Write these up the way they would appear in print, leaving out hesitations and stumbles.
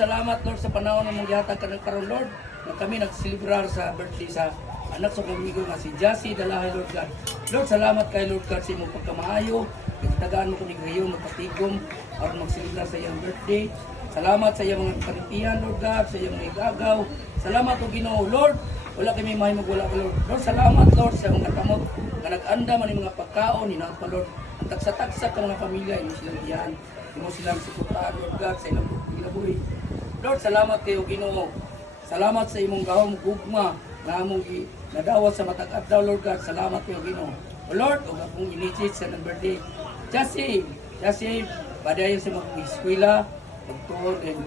salamat Lord sa panahon ng mong gihatag ka karon Lord. Na kami nagselebrar sa birthday sa anak sa pamigo nga si Jassy Dalahay Lord God. Lord, salamat kay Lord God sa imong pagkamaayo. Nagtagaan mo ko ni gayon magpatigom aron magselebrar sa iyang birthday. Salamat sa iyang mga karipihan Lord God, sa iyang mga igagaw. Salamat o Ginoo Lord. Wala kami mahimog wala ka Lord. Lord, salamat Lord sa mga katamot nga nag-anda man yung mga pagkaon hinaot pa Lord. Ang tagsa-tagsa ka mga pamilya imo silang iyan. Imo silang suportahan Lord God sa ilang kinabuhi. Lord, salamat kayo Ginoo. Salamat sa imong gahom gugma nga among nadawat sa matag adlaw Lord God. Salamat kayo Ginoo. O Lord, ug akong initiate sa ng birthday. Jassy, padayon sa mga eskwela, pagtuon and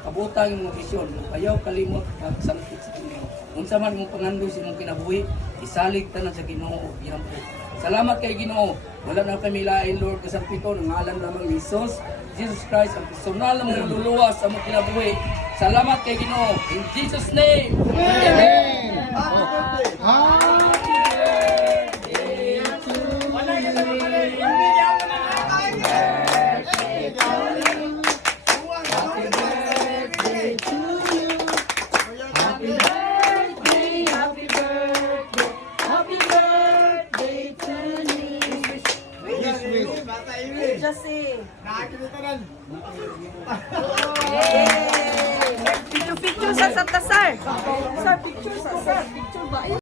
kabutang yung mga bisyon. Ayaw kalimot magsangkit sa Ginoo. Unsa man imong pangandoy sa imong kinabuhi, isalig tanan sa Ginoo. Ginoo. Salamat kay Ginoo. Wala na kami lain Lord kasangpito ng ngalan lamang ni Jesus Christ ang personal na magluluwas sa among kinabuhi. Salamat kay Ginoo. In Jesus name. Amen. Jassy. Nakakilitanan. Picture sa Santa Sir. Sir, picture sa Sir. Picture ba?